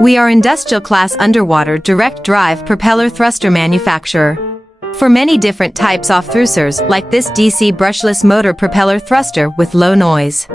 We are industrial-class underwater direct drive propeller thruster manufacturer. For many different types of thrusers like this DC brushless motor propeller thruster with low noise.